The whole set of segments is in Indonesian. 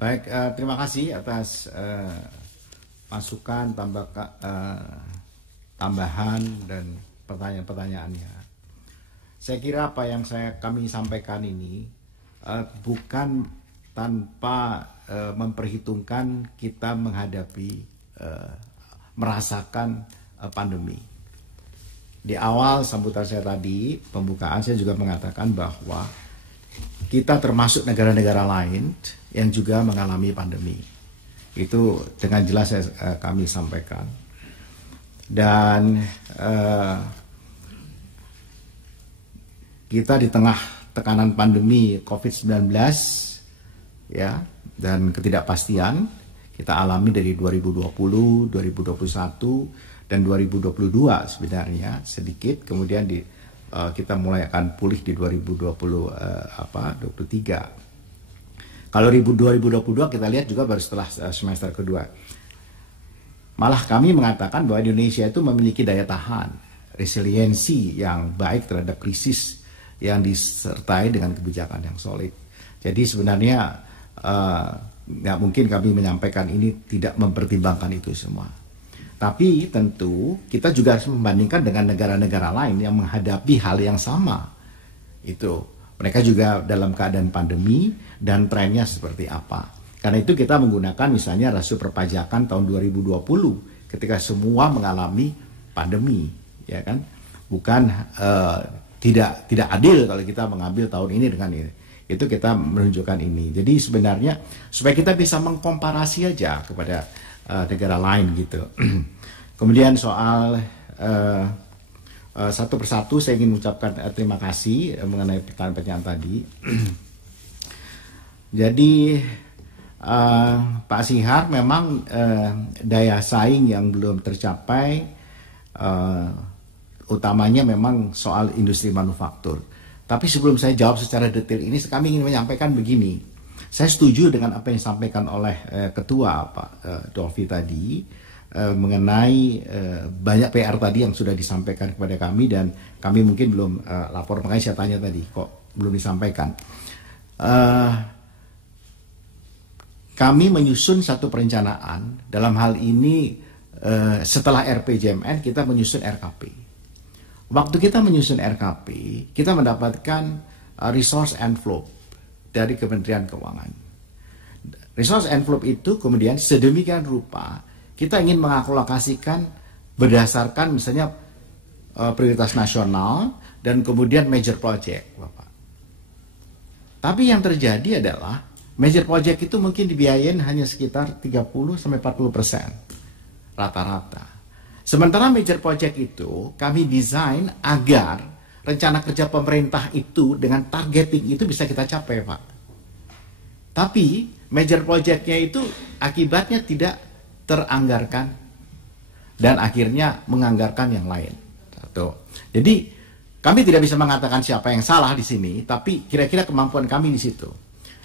Baik, terima kasih atas masukan, tambahan dan pertanyaan-pertanyaannya. Saya kira apa yang kami sampaikan ini bukan tanpa memperhitungkan kita menghadapi merasakan pandemi. Di awal sambutan saya tadi, pembukaan saya juga mengatakan bahwa kita termasuk negara-negara lain yang juga mengalami pandemi. Itu dengan jelas kami sampaikan. Dan kita di tengah tekanan pandemi COVID-19 ya, dan ketidakpastian kita alami dari 2020, 2021 dan 2022 sebenarnya sedikit, kemudian kita mulai akan pulih di 2023. Kalau 2022 kita lihat juga baru setelah semester kedua. Malah kami mengatakan bahwa Indonesia itu memiliki daya tahan, resiliensi yang baik terhadap krisis yang disertai dengan kebijakan yang solid. Jadi sebenarnya nggak mungkin kami menyampaikan ini tidak mempertimbangkan itu semua. Tapi tentu kita juga harus membandingkan dengan negara-negara lain yang menghadapi hal yang sama. Itu mereka juga dalam keadaan pandemi dan trennya seperti apa. Karena itu kita menggunakan misalnya rasio perpajakan tahun 2020 ketika semua mengalami pandemi, ya kan? Bukan tidak adil kalau kita mengambil tahun ini dengan ini. Itu kita menunjukkan ini. Jadi sebenarnya supaya kita bisa mengkomparasi aja kepada negara lain gitu. Kemudian soal satu persatu saya ingin mengucapkan terima kasih mengenai pertanyaan-pertanyaan tadi. Jadi Pak Sihar memang daya saing yang belum tercapai utamanya memang soal industri manufaktur. Tapi sebelum saya jawab secara detail ini, kami ingin menyampaikan begini. Saya setuju dengan apa yang disampaikan oleh Ketua Pak Dolfi tadi mengenai banyak PR tadi yang sudah disampaikan kepada kami dan kami mungkin belum lapor, makanya saya tanya tadi kok belum disampaikan. Kami menyusun satu perencanaan dalam hal ini setelah RPJMN kita menyusun RKP. Waktu kita menyusun RKP kita mendapatkan resource envelope dari Kementerian Keuangan. Resource envelope itu kemudian sedemikian rupa kita ingin mengalokasikan berdasarkan misalnya prioritas nasional dan kemudian major project, Bapak. Tapi yang terjadi adalah major project itu mungkin dibiayain hanya sekitar 30-40% rata-rata. Sementara major project itu kami desain agar rencana kerja pemerintah itu dengan targeting itu bisa kita capai, Pak. Tapi major project-nya itu akibatnya tidak teranggarkan dan akhirnya menganggarkan yang lain. Satu. Jadi kami tidak bisa mengatakan siapa yang salah di sini, tapi kira-kira kemampuan kami di situ.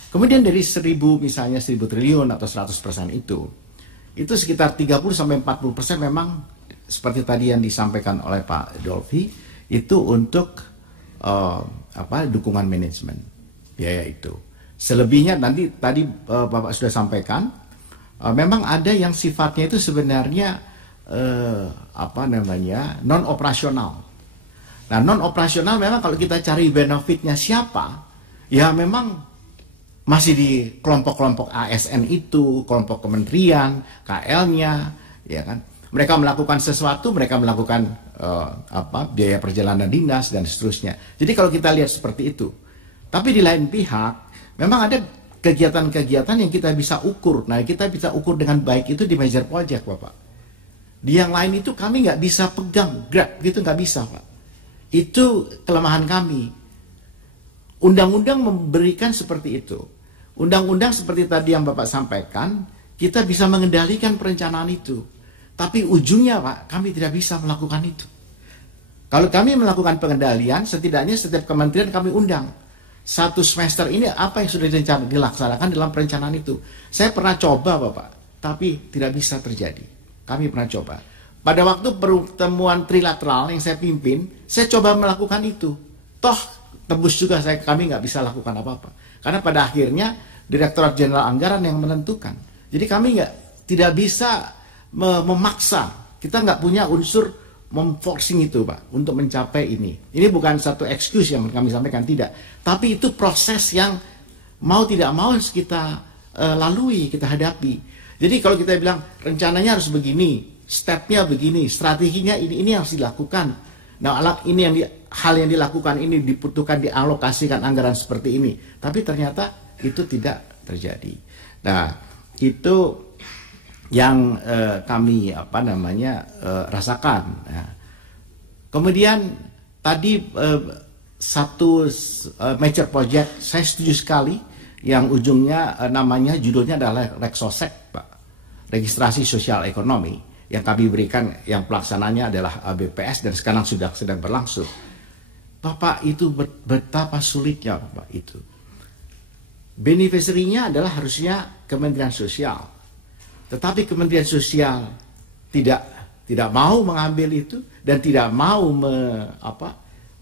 Kemudian dari 1.000 triliun atau 100% itu sekitar 30-40% memang seperti tadi yang disampaikan oleh Pak Dolfi, itu untuk dukungan manajemen biaya itu. Selebihnya nanti tadi Bapak sudah sampaikan, memang ada yang sifatnya itu sebenarnya non operasional. Nah, non operasional memang kalau kita cari benefitnya siapa, ya memang masih di kelompok-kelompok ASN itu, kelompok kementerian, KL-nya, ya kan. Mereka melakukan sesuatu, mereka melakukan biaya perjalanan dinas dan seterusnya. Jadi kalau kita lihat seperti itu. Tapi di lain pihak, memang ada kegiatan-kegiatan yang kita bisa ukur. Nah, kita bisa ukur dengan baik itu di major project, Bapak. Di yang lain itu kami nggak bisa pegang, grab gitu nggak bisa, Pak. Itu kelemahan kami. Undang-undang memberikan seperti itu. Undang-undang seperti tadi yang Bapak sampaikan, kita bisa mengendalikan perencanaan itu. Tapi ujungnya, Pak, kami tidak bisa melakukan itu. Kalau kami melakukan pengendalian, setidaknya setiap kementerian kami undang. Satu semester ini apa yang sudah dilaksanakan dalam perencanaan itu. Saya pernah coba, Bapak, tapi tidak bisa terjadi. Kami pernah coba. Pada waktu pertemuan trilateral yang saya pimpin, saya coba melakukan itu. Toh, tembus juga kami nggak bisa lakukan apa-apa. Karena pada akhirnya Direktorat Jenderal Anggaran yang menentukan. Jadi kami tidak bisa memaksa. Kita nggak punya unsur memforcing itu, Pak, untuk mencapai ini. Ini bukan satu excuse yang kami sampaikan, tidak. Tapi itu proses yang mau tidak mau harus kita lalui, kita hadapi. Jadi kalau kita bilang rencananya harus begini, stepnya begini, strateginya ini harus dilakukan. Nah, hal yang dilakukan ini dibutuhkan dialokasikan anggaran seperti ini. Tapi ternyata itu tidak terjadi. Nah, itu yang kami rasakan. Nah, kemudian tadi satu major project saya setuju sekali yang ujungnya judulnya adalah Reksosek, Pak, registrasi sosial ekonomi, yang kami berikan, yang pelaksananya adalah BPS dan sekarang sedang berlangsung. Bapak, itu betapa sulitnya, Bapak, itu. Beneficiary-nya adalah harusnya Kementerian Sosial. Tetapi Kementerian Sosial tidak mau mengambil itu dan tidak mau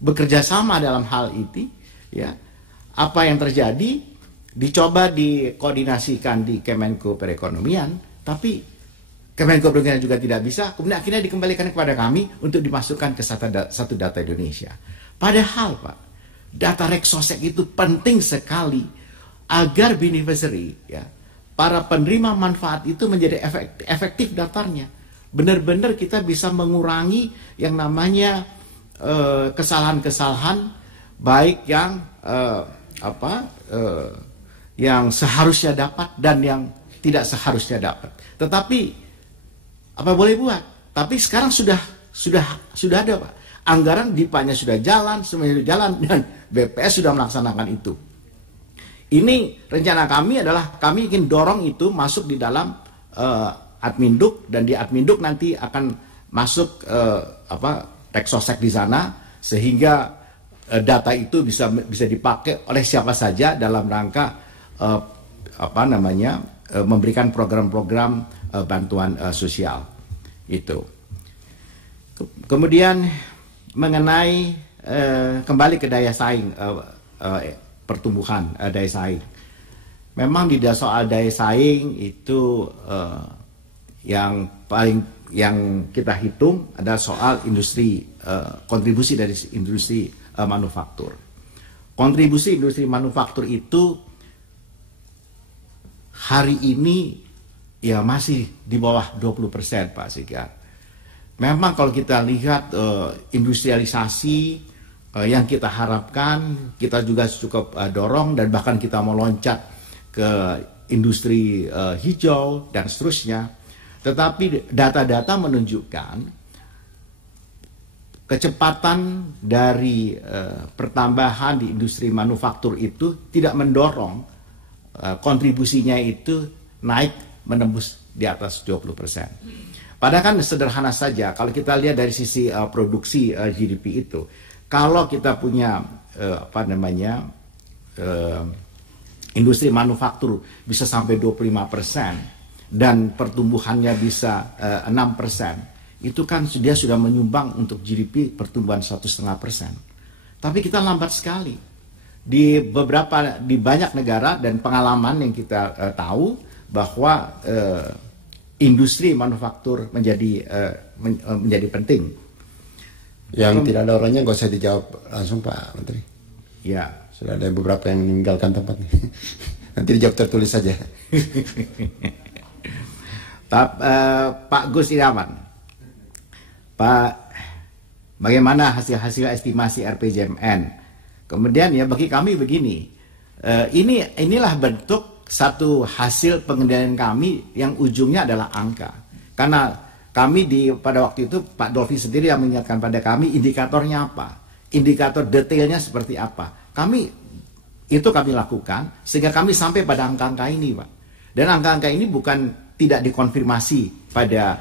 bekerja sama dalam hal itu, ya. Apa yang terjadi? Dicoba dikoordinasikan di Kemenko Perekonomian, tapi Kemenko Perekonomian juga tidak bisa. Kemudian akhirnya dikembalikan kepada kami untuk dimasukkan ke satu data Indonesia. Padahal, Pak, data Reksosek itu penting sekali agar beneficiary, ya, para penerima manfaat itu menjadi efektif daftarnya. Benar-benar kita bisa mengurangi yang namanya kesalahan-kesalahan, baik yang yang seharusnya dapat dan yang tidak seharusnya dapat. Tetapi apa boleh buat? Tapi sekarang sudah ada, Pak. Anggaran DIPA-nya sudah jalan, semuanya sudah jalan, dan BPS sudah melaksanakan itu. Ini rencana kami adalah kami ingin dorong itu masuk di dalam Adminduk, dan di Adminduk nanti akan masuk Reksosek di sana, sehingga data itu bisa dipakai oleh siapa saja dalam rangka memberikan program-program bantuan sosial itu. Kemudian mengenai kembali ke daya saing, pertumbuhan daya saing. Memang di soal daya saing itu yang kita hitung adalah soal industri, kontribusi dari industri manufaktur. Kontribusi industri manufaktur itu hari ini ya masih di bawah 20%, Pak Sigar. Memang kalau kita lihat industrialisasi yang kita harapkan, kita juga cukup dorong, dan bahkan kita mau loncat ke industri hijau dan seterusnya. Tetapi data-data menunjukkan kecepatan dari pertambahan di industri manufaktur itu tidak mendorong kontribusinya itu naik menembus di atas 20%. Padahal kan sederhana saja, kalau kita lihat dari sisi produksi GDP itu, kalau kita punya industri manufaktur bisa sampai 25% dan pertumbuhannya bisa 6%, itu kan dia sudah menyumbang untuk GDP pertumbuhan 1,5%. Tapi kita lambat sekali. Di banyak negara dan pengalaman yang kita tahu bahwa industri manufaktur menjadi penting. Yang tidak ada orangnya nggak usah dijawab langsung, Pak Menteri. Ya, sudah ada beberapa yang meninggalkan tempat. Nanti dijawab tertulis saja. Pak Gus Irawan, Pak, bagaimana hasil estimasi RPJMN? Kemudian ya bagi kami begini, inilah bentuk satu hasil pengendalian kami yang ujungnya adalah angka. Karena kami pada waktu itu Pak Dolfi sendiri yang mengingatkan pada kami indikatornya apa, indikator detailnya seperti apa. Kami lakukan sehingga kami sampai pada angka-angka ini, Pak. Dan angka-angka ini bukan tidak dikonfirmasi pada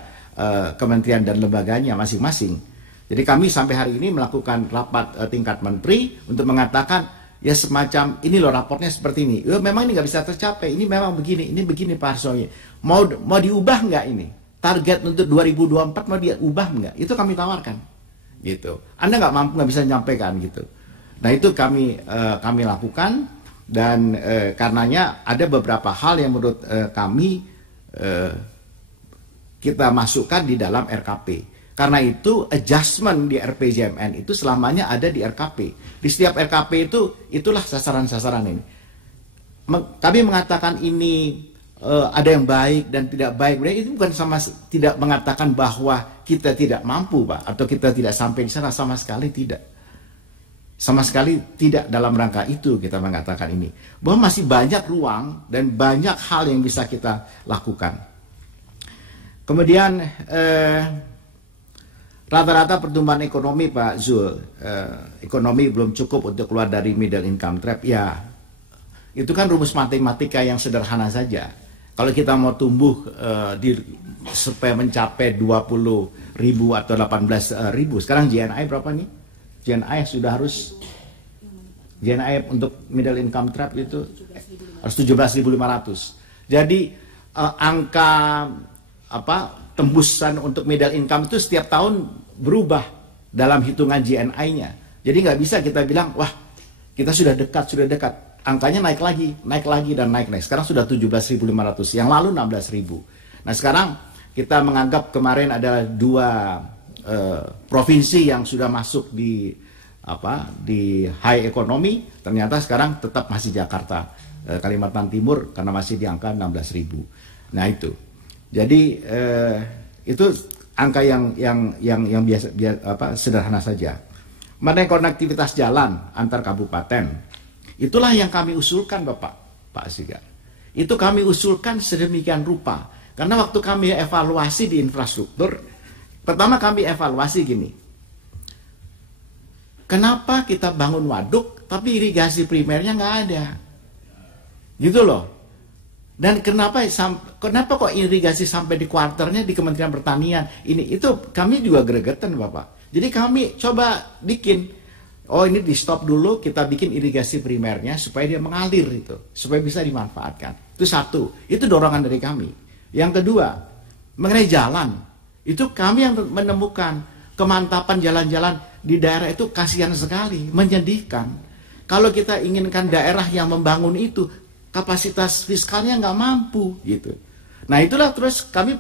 kementerian dan lembaganya masing-masing. Jadi kami sampai hari ini melakukan rapat tingkat menteri untuk mengatakan ya semacam ini loh raportnya seperti ini. Ya, memang ini nggak bisa tercapai. Ini memang begini. Ini begini Pak Harsono. Mau diubah nggak ini? Target untuk 2024 mau diubah nggak? Itu kami tawarkan. Gitu. Anda nggak mampu, nggak bisa menyampaikan gitu. Nah itu kami lakukan. Dan karenanya ada beberapa hal yang menurut kami kita masukkan di dalam RKP. Karena itu adjustment di RPJMN itu selamanya ada di RKP. Di setiap RKP itu itulah sasaran-sasaran ini. Kami mengatakan ini ada yang baik dan tidak baik. Itu bukan tidak mengatakan bahwa kita tidak mampu, Pak, atau kita tidak sampai di sana, sama sekali tidak. Sama sekali tidak dalam rangka itu kita mengatakan ini. Bahwa masih banyak ruang dan banyak hal yang bisa kita lakukan. Kemudian rata-rata pertumbuhan ekonomi, Pak Zul, ekonomi belum cukup untuk keluar dari middle income trap. Ya, itu kan rumus matematika yang sederhana saja. Kalau kita mau tumbuh supaya mencapai 20.000 atau 18.000, sekarang GNI berapa nih? GNI sudah harus, GNI untuk middle income trap itu harus 17.500. Jadi angka tembusan untuk middle income itu setiap tahun berubah dalam hitungan GNI-nya. Jadi nggak bisa kita bilang, wah kita sudah dekat. Angkanya naik lagi dan naik. Sekarang sudah 17.500, yang lalu 16.000. Nah sekarang kita menganggap kemarin ada 2 provinsi yang sudah masuk di high economy, ternyata sekarang tetap masih Jakarta, Kalimantan Timur karena masih di angka 16.000. Nah itu. Jadi itu angka yang biasa sederhana saja. Mengenai konektivitas jalan antar kabupaten, itulah yang kami usulkan, Pak Siga. Itu kami usulkan sedemikian rupa. Karena waktu kami evaluasi di infrastruktur, pertama kami evaluasi gini. Kenapa kita bangun waduk tapi irigasi primernya nggak ada? Gitu loh. Dan kenapa kok irigasi sampai di kuarternya di Kementerian Pertanian? Itu kami juga gregetan, Bapak. Jadi kami coba bikin, ini di stop dulu, kita bikin irigasi primernya supaya dia mengalir itu, supaya bisa dimanfaatkan. Itu satu, itu dorongan dari kami. Yang kedua, mengenai jalan, itu kami yang menemukan kemantapan jalan-jalan di daerah itu kasihan sekali, menyedihkan. Kalau kita inginkan daerah yang membangun itu, kapasitas fiskalnya nggak mampu gitu. Nah itulah terus kami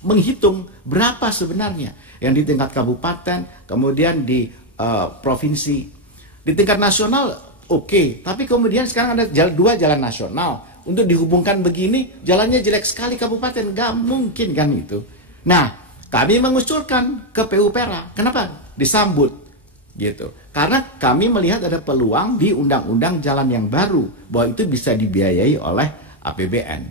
menghitung berapa sebenarnya yang di tingkat kabupaten, kemudian di provinsi, di tingkat nasional oke. Tapi kemudian sekarang ada 2 jalan nasional untuk dihubungkan begini, jalannya jelek sekali kabupaten, nggak mungkin kan itu. Nah kami mengusulkan ke PUPera, kenapa disambut? Gitu. Karena kami melihat ada peluang di undang-undang jalan yang baru bahwa itu bisa dibiayai oleh APBN.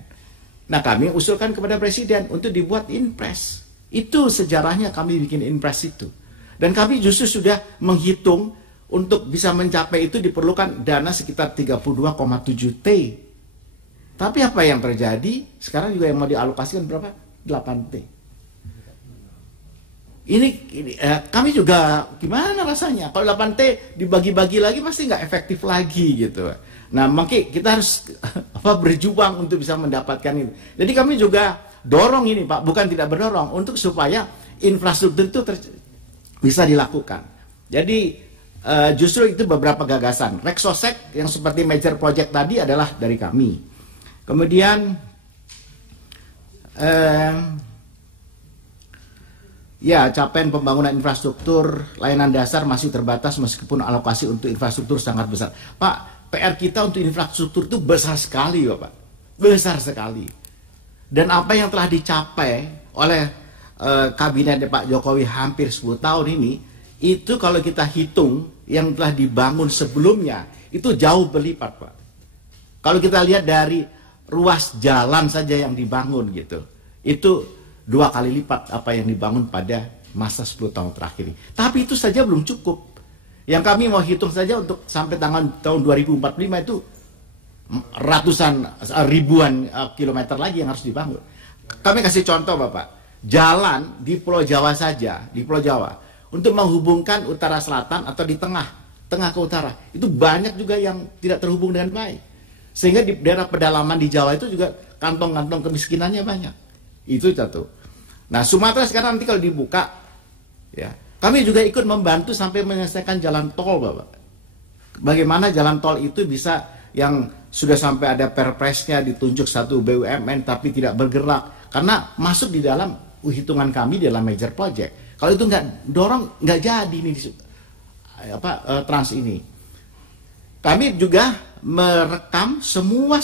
Nah, kami usulkan kepada Presiden untuk dibuat Inpres. Itu sejarahnya kami bikin Inpres itu. Dan kami justru sudah menghitung untuk bisa mencapai itu diperlukan dana sekitar 32,7 T. Tapi apa yang terjadi? Sekarang juga yang mau dialokasikan berapa? 8 T. Ini kami juga gimana rasanya kalau 8T dibagi-bagi lagi pasti nggak efektif lagi gitu. Nah makanya kita harus berjuang untuk bisa mendapatkan itu. Jadi kami juga dorong ini, Pak, bukan tidak berdorong untuk supaya infrastruktur itu bisa dilakukan. Jadi justru itu beberapa gagasan. Rexosec yang seperti major project tadi adalah dari kami. Kemudian ya, capaian pembangunan infrastruktur layanan dasar masih terbatas meskipun alokasi untuk infrastruktur sangat besar. Pak, PR kita untuk infrastruktur itu besar sekali, Bapak. Besar sekali. Dan apa yang telah dicapai oleh kabinet Pak Jokowi hampir 10 tahun ini, itu kalau kita hitung yang telah dibangun sebelumnya, itu jauh berlipat, Pak. Kalau kita lihat dari ruas jalan saja yang dibangun gitu, itu 2 kali lipat apa yang dibangun pada masa 10 tahun terakhir ini. Tapi itu saja belum cukup. Yang kami mau hitung saja untuk sampai tahun 2045 itu ribuan kilometer lagi yang harus dibangun. Kami kasih contoh, Bapak. Jalan di Pulau Jawa saja, di Pulau Jawa, untuk menghubungkan utara selatan atau di tengah ke utara, itu banyak juga yang tidak terhubung dengan baik. Sehingga di daerah pedalaman di Jawa itu juga kantong-kantong kemiskinannya banyak. Itu satu. Nah, Sumatera sekarang nanti kalau dibuka, ya, kami juga ikut membantu sampai menyelesaikan jalan tol, Bapak. Bagaimana jalan tol itu bisa yang sudah sampai ada perpresnya ditunjuk satu BUMN tapi tidak bergerak karena masuk di dalam hitungan kami di dalam major project. Kalau itu nggak dorong, nggak jadi ini trans ini. Kami juga merekam semua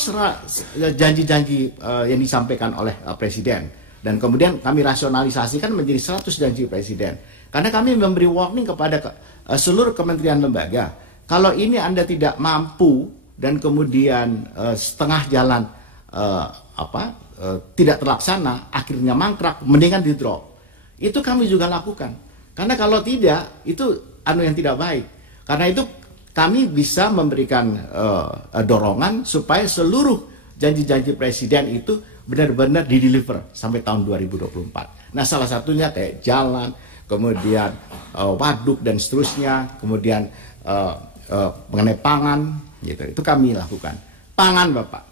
janji-janji yang disampaikan oleh Presiden. Dan kemudian kami rasionalisasikan menjadi 100 janji Presiden. Karena kami memberi warning kepada seluruh kementerian lembaga. Kalau ini Anda tidak mampu dan kemudian setengah jalan tidak terlaksana, akhirnya mangkrak, mendingan di drop. Itu kami juga lakukan. Karena kalau tidak, itu yang tidak baik. Karena itu kami bisa memberikan dorongan supaya seluruh janji-janji Presiden itu benar-benar dideliver sampai tahun 2024. Nah, salah satunya kayak jalan, kemudian waduk dan seterusnya, kemudian mengenai pangan, gitu. Itu kami lakukan. Pangan, Bapak.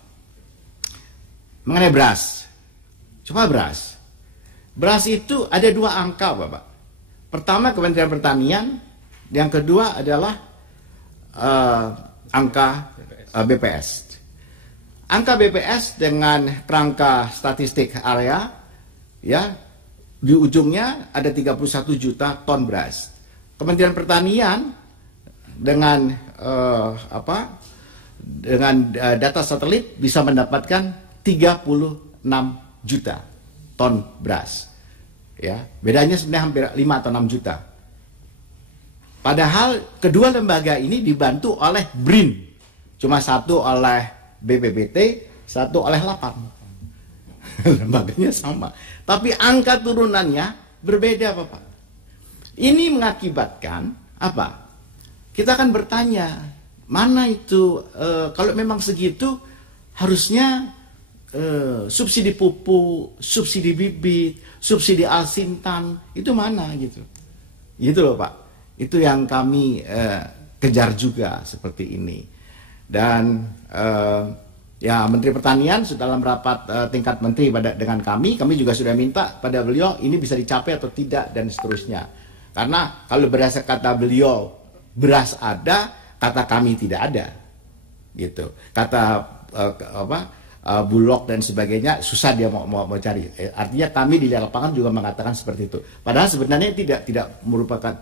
Mengenai beras. Coba beras. Beras itu ada 2 angka, Bapak. Pertama Kementerian Pertanian, yang kedua adalah angka BPS. Angka BPS dengan kerangka statistik area, ya, di ujungnya ada 31 juta ton beras. Kementerian Pertanian dengan data satelit bisa mendapatkan 36 juta ton beras. Ya, bedanya sebenarnya hampir 5 atau 6 juta. Padahal kedua lembaga ini dibantu oleh BRIN. Cuma satu oleh BPPT, satu oleh LAPAN. Lembaganya sama. Tapi angka turunannya berbeda, Bapak. Ini mengakibatkan apa? Kita akan bertanya, mana itu, kalau memang segitu, harusnya subsidi pupuk, subsidi bibit, subsidi alsintan, itu mana gitu. Gitu loh, Pak. Itu yang kami kejar juga seperti ini. Dan ya Menteri Pertanian dalam rapat tingkat menteri dengan kami juga sudah minta pada beliau ini bisa dicapai atau tidak dan seterusnya. Karena kalau berdasar kata beliau beras ada, kata kami tidak ada, gitu. Kata Bulog dan sebagainya susah dia mau cari. Artinya kami di lapangan juga mengatakan seperti itu. Padahal sebenarnya tidak merupakan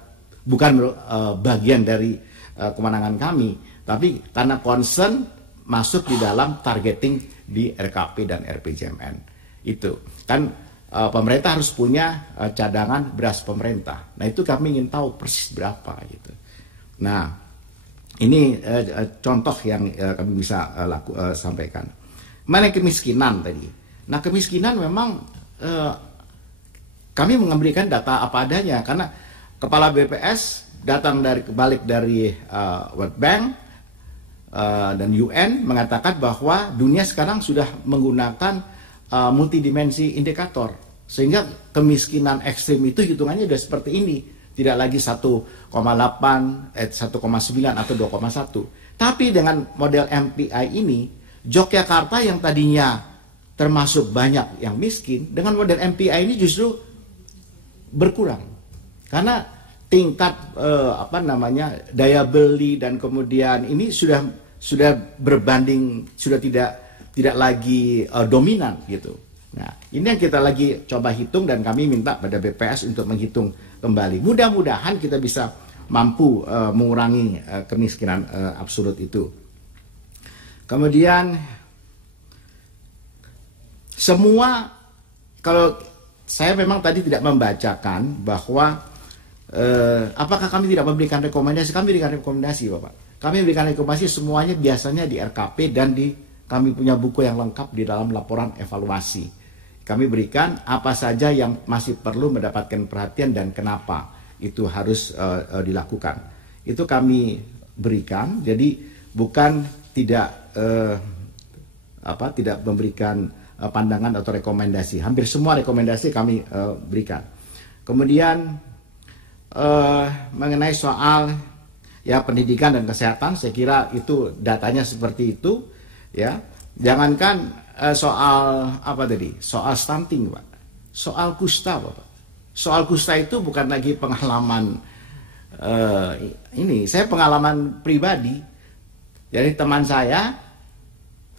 bukan bagian dari kewenangan kami. Tapi karena concern masuk di dalam targeting di RKP dan RPJMN. Itu kan pemerintah harus punya cadangan beras pemerintah. Nah, itu kami ingin tahu persis berapa gitu. Nah, ini contoh yang kami bisa sampaikan. Mana kemiskinan tadi. Nah, kemiskinan memang kami memberikan data apa adanya karena Kepala BPS datang balik dari World Bank dan UN mengatakan bahwa dunia sekarang sudah menggunakan multidimensi indikator sehingga kemiskinan ekstrim itu hitungannya sudah seperti ini, tidak lagi 1,8, 1,9 atau 2,1. Tapi dengan model MPI ini, Yogyakarta yang tadinya termasuk banyak yang miskin, dengan model MPI ini justru berkurang karena tingkat daya beli dan kemudian ini sudah berbanding, sudah tidak lagi dominan gitu. Nah, ini yang kita lagi coba hitung dan kami minta pada BPS untuk menghitung kembali. Mudah-mudahan kita bisa mampu mengurangi kemiskinan absolut itu. Kemudian semua, kalau saya memang tadi tidak membacakan bahwa apakah kami tidak memberikan rekomendasi? Kami berikan rekomendasi, Bapak. Kami berikan rekomendasi semuanya biasanya di RKP dan kami punya buku yang lengkap di dalam laporan evaluasi. Kami berikan apa saja yang masih perlu mendapatkan perhatian dan kenapa itu harus dilakukan. Itu kami berikan. Jadi bukan tidak memberikan pandangan atau rekomendasi. Hampir semua rekomendasi kami berikan. Kemudian mengenai soal ya pendidikan dan kesehatan, saya kira itu datanya seperti itu, ya. Jangankan soal soal stunting, Pak, soal kusta, Bapak. Soal kusta itu bukan lagi pengalaman ini, saya pengalaman pribadi. Jadi teman saya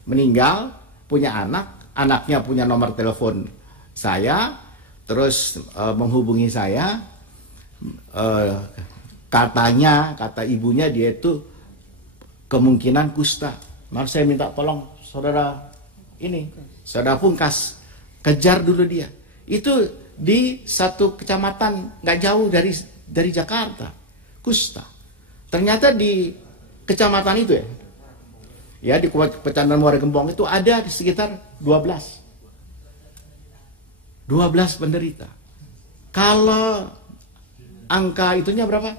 meninggal, punya anak, anaknya punya nomor telepon saya, terus menghubungi saya, kata ibunya dia itu kemungkinan kusta. Maka saya minta tolong saudara Pungkas, kejar dulu dia. Itu di satu kecamatan nggak jauh dari Jakarta, kusta. Ternyata di kecamatan itu ya di Kecamatan Muara Gembong itu ada di sekitar 12 penderita. Kalau angka itunya berapa?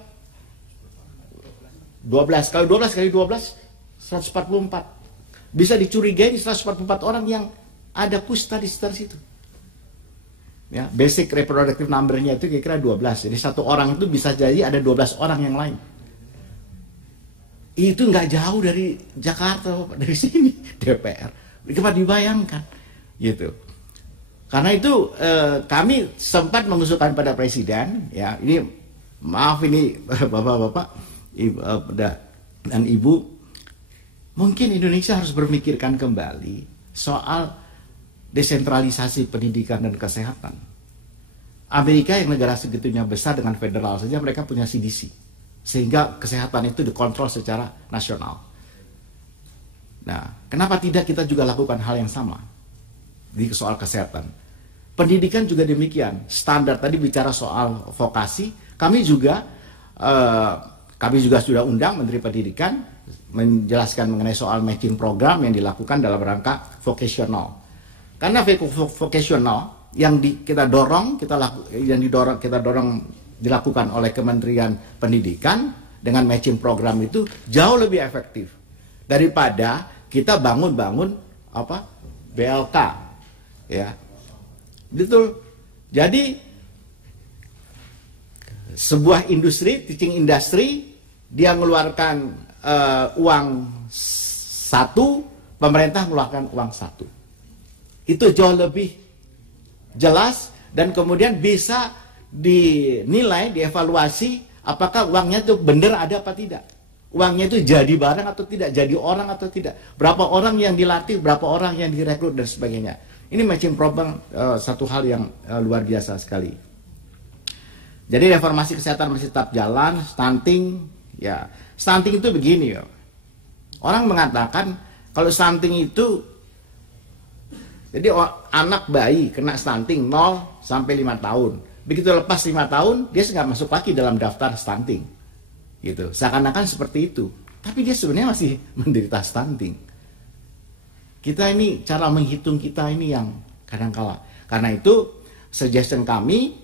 12. Kalau 12 kali 12 144. Bisa dicurigai di 144 orang yang ada kusta di sekitar situ. Ya, basic reproductive number-nya itu kira-kira 12. Jadi satu orang itu bisa jadi ada 12 orang yang lain. Itu nggak jauh dari Jakarta, dari sini DPR. Coba dibayangkan, gitu. Karena itu kami sempat mengusulkan pada presiden, ya ini maaf ini bapak-bapak dan ibu, mungkin Indonesia harus berpikirkan kembali soal desentralisasi pendidikan dan kesehatan. Amerika yang negara segitunya besar dengan federal saja mereka punya CDC, sehingga kesehatan itu dikontrol secara nasional. Nah, kenapa tidak kita juga lakukan hal yang sama di soal kesehatan? Pendidikan juga demikian. Standar tadi bicara soal vokasi, kami juga sudah undang Menteri Pendidikan menjelaskan mengenai soal matching program yang dilakukan dalam rangka vocational. Karena vocational yang kita dorong dilakukan oleh Kementerian Pendidikan dengan matching program itu jauh lebih efektif daripada kita bangun BLK, ya. Betul. Jadi sebuah industri, teaching industry, dia mengeluarkan uang satu, pemerintah mengeluarkan uang satu. Itu jauh lebih jelas dan kemudian bisa dinilai, dievaluasi apakah uangnya itu benar ada apa tidak. Uangnya itu jadi barang atau tidak, jadi orang atau tidak. Berapa orang yang dilatih, berapa orang yang direkrut dan sebagainya. Ini matching program satu hal yang luar biasa sekali. Jadi reformasi kesehatan masih tetap jalan, stunting, ya. Stunting itu begini ya. Orang mengatakan kalau stunting itu, jadi anak bayi kena stunting 0 sampai 5 tahun. Begitu lepas 5 tahun, dia nggak masuk lagi dalam daftar stunting. Gitu. Seakan-akan seperti itu. Tapi dia sebenarnya masih menderita stunting. Kita ini, cara menghitung kita ini yang kadang-kala. Karena itu, suggestion kami,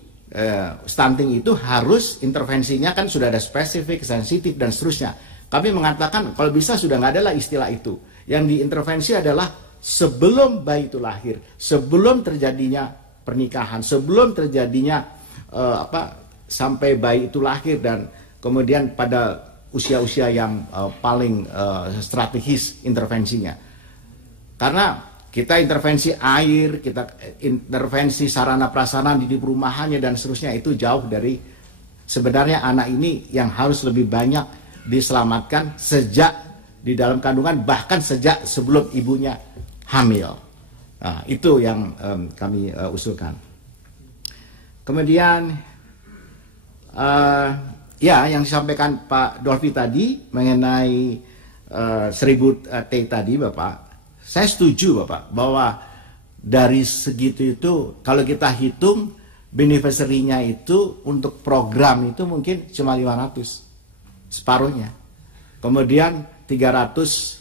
stunting itu harus intervensinya kan sudah ada spesifik, sensitif, dan seterusnya. Kami mengatakan kalau bisa sudah nggak ada lah istilah itu. Yang diintervensi adalah sebelum bayi itu lahir, sebelum terjadinya pernikahan, sebelum terjadinya sampai bayi itu lahir dan kemudian pada usia-usia yang paling strategis intervensinya. Karena kita intervensi air, kita intervensi sarana prasarana di perumahannya dan seterusnya itu jauh dari sebenarnya anak ini yang harus lebih banyak diselamatkan sejak di dalam kandungan, bahkan sejak sebelum ibunya hamil. Nah, itu yang kami usulkan. Kemudian ya yang disampaikan Pak Dolfi tadi mengenai 1000 T tadi Bapak, saya setuju Bapak bahwa dari segitu itu kalau kita hitung beneficiary-nya itu untuk program itu mungkin cuma 500, separuhnya. Kemudian 300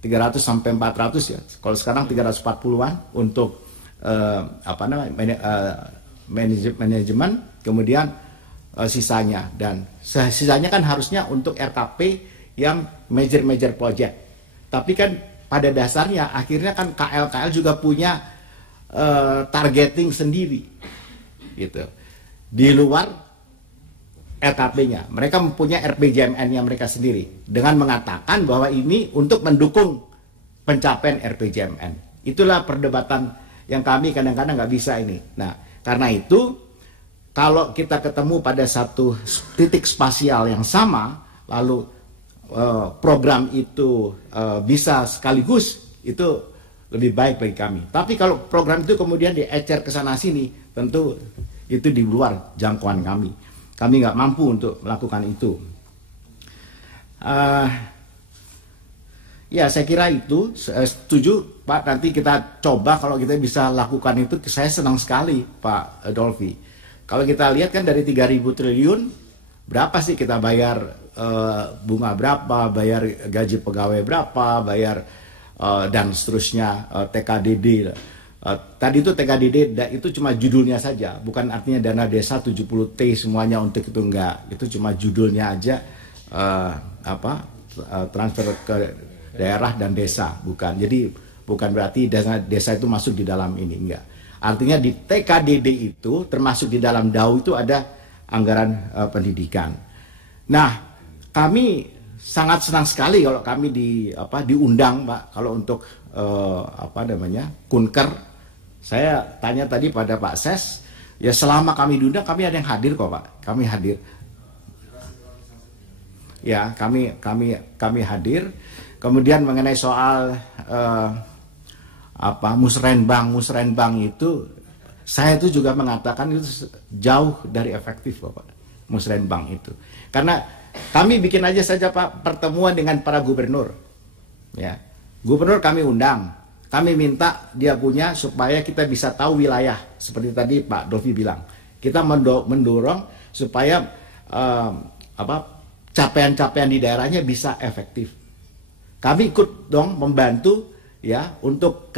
300 sampai 400 ya. Kalau sekarang 340-an untuk manajemen, kemudian sisanya, dan sisanya kan harusnya untuk RKP yang major project. Tapi kan pada dasarnya akhirnya kan KL juga punya targeting sendiri gitu. Di luar RKP-nya, mereka mempunyai RPJMN-nya mereka sendiri dengan mengatakan bahwa ini untuk mendukung pencapaian RPJMN. Itulah perdebatan yang kami kadang-kadang nggak bisa ini. Nah, karena itu kalau kita ketemu pada satu titik spasial yang sama, lalu program itu bisa sekaligus, itu lebih baik bagi kami. Tapi kalau program itu kemudian diecer ke sana sini, tentu itu di luar jangkauan kami. Kami nggak mampu untuk melakukan itu. Ya, saya kira itu setuju Pak. Nanti kita coba kalau kita bisa lakukan itu. Saya senang sekali Pak Dolphy. Kalau kita lihat kan dari 3.000 triliun, berapa sih kita bayar bunga berapa, bayar gaji pegawai berapa, bayar dan seterusnya, TKDD. Tadi itu TKDD itu cuma judulnya saja, bukan artinya dana desa 70T semuanya untuk itu, enggak. Itu cuma judulnya aja, transfer ke daerah dan desa, bukan. Jadi bukan berarti dana desa itu masuk di dalam ini, enggak. Artinya di TKDD itu termasuk di dalam DAU itu ada anggaran pendidikan. Nah, kami sangat senang sekali kalau kami diundang, Pak, kalau untuk kunker. Saya tanya tadi pada Pak Ses, ya selama kami diundang kami ada yang hadir kok, Pak. Kami hadir. Ya, kami hadir. Kemudian mengenai soal musrenbang itu, saya itu juga mengatakan itu jauh dari efektif, Bapak. Musrenbang itu. Karena kami bikin aja saja, Pak, pertemuan dengan para gubernur. Ya. Gubernur kami undang. Kami minta dia punya supaya kita bisa tahu wilayah. Seperti tadi Pak Dolphy bilang. Kita mendorong supaya capaian-capaian di daerahnya bisa efektif. Kami ikut dong membantu ya untuk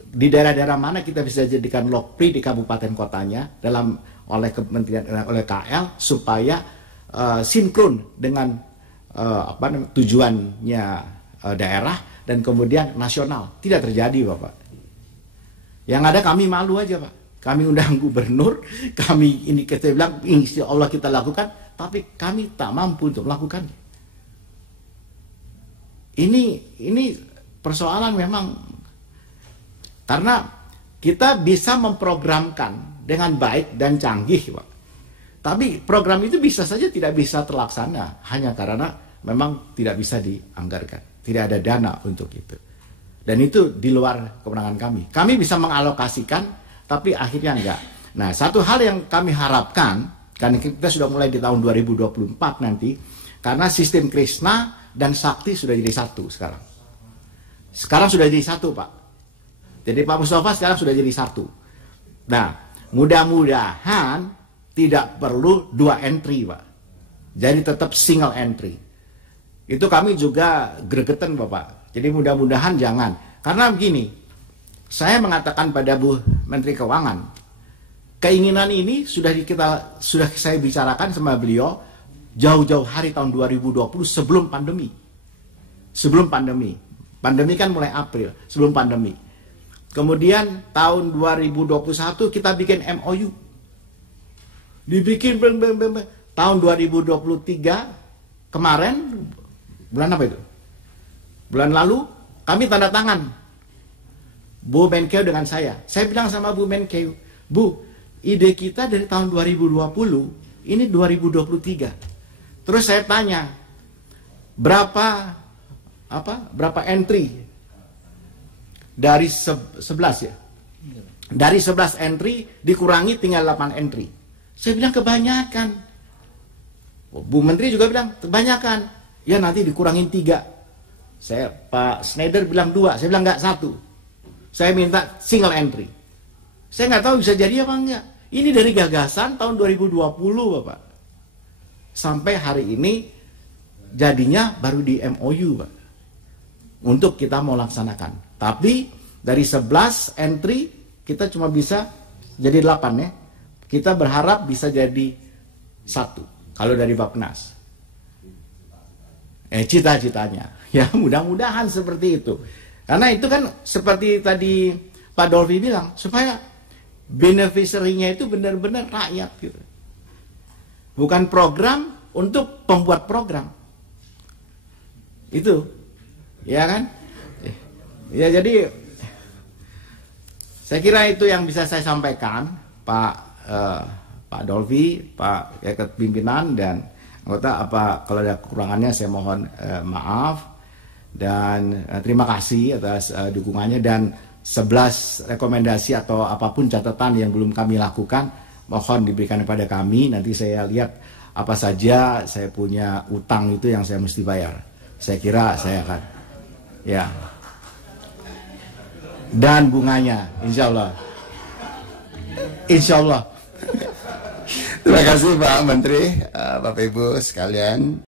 di daerah-daerah mana kita bisa jadikan lokpri di kabupaten kotanya oleh kementerian, oleh KL, supaya sinkron dengan tujuannya daerah dan kemudian nasional. Tidak terjadi, Bapak. Yang ada kami malu aja, Pak. Kami undang gubernur, kami ini kita bilang insya Allah kita lakukan, tapi kami tak mampu untuk melakukannya. Ini persoalan memang, karena kita bisa memprogramkan dengan baik dan canggih, Pak. Tapi program itu bisa saja tidak bisa terlaksana hanya karena memang tidak bisa dianggarkan. Tidak ada dana untuk itu. Dan itu di luar kewenangan kami. Kami bisa mengalokasikan, tapi akhirnya enggak. Nah, satu hal yang kami harapkan, karena kita sudah mulai di tahun 2024 nanti, karena sistem Krishna dan Sakti sudah jadi satu sekarang. Sekarang sudah jadi satu, Pak. Jadi Pak Mustafa sekarang sudah jadi satu. Nah, mudah-mudahan tidak perlu 2 entry, Pak. Jadi tetap single entry. Itu kami juga gregetan, Bapak. Jadi mudah-mudahan jangan. Karena begini, saya mengatakan pada Bu Menteri Keuangan, keinginan ini sudah saya bicarakan sama beliau jauh-jauh hari tahun 2020 sebelum pandemi. Sebelum pandemi. Pandemi kan mulai April, sebelum pandemi. Kemudian tahun 2021 kita bikin MOU. Dibikin tahun 2023 kemarin, bulan apa itu? Bulan lalu kami tanda tangan. Bu Menkeu dengan saya. Saya bilang sama Bu Menkeu, Bu, ide kita dari tahun 2020, ini 2023. Terus saya tanya, berapa entry? Dari 11 ya? Dari 11 entry dikurangi tinggal 8 entry. Saya bilang kebanyakan. Bu Menteri juga bilang kebanyakan. Ya nanti dikurangin 3. Pak Schneider bilang 2, saya bilang enggak 1. Saya minta single entry. Saya nggak tahu bisa jadi apa enggak. Ini dari gagasan tahun 2020, Bapak. Sampai hari ini jadinya baru di MOU, Pak. Untuk kita mau laksanakan. Tapi dari 11 entry kita cuma bisa jadi 8 ya. Kita berharap bisa jadi 1 kalau dari Bappenas. Cita-citanya. Ya mudah-mudahan seperti itu. Karena itu kan seperti tadi Pak Dolphy bilang, supaya beneficiary-nya itu benar-benar rakyat gitu. Bukan program untuk pembuat program. Itu. Ya kan? Ya jadi saya kira itu yang bisa saya sampaikan, Pak Dolphy, Pak pimpinan dan Anggota apa kalau ada kekurangannya saya mohon maaf, dan terima kasih atas dukungannya, dan 11 rekomendasi atau apapun catatan yang belum kami lakukan mohon diberikan kepada kami. Nanti saya lihat apa saja saya punya utang itu yang saya mesti bayar. Saya kira saya akan ya, dan bunganya insya Allah. Terima kasih Pak Menteri, Bapak Ibu sekalian.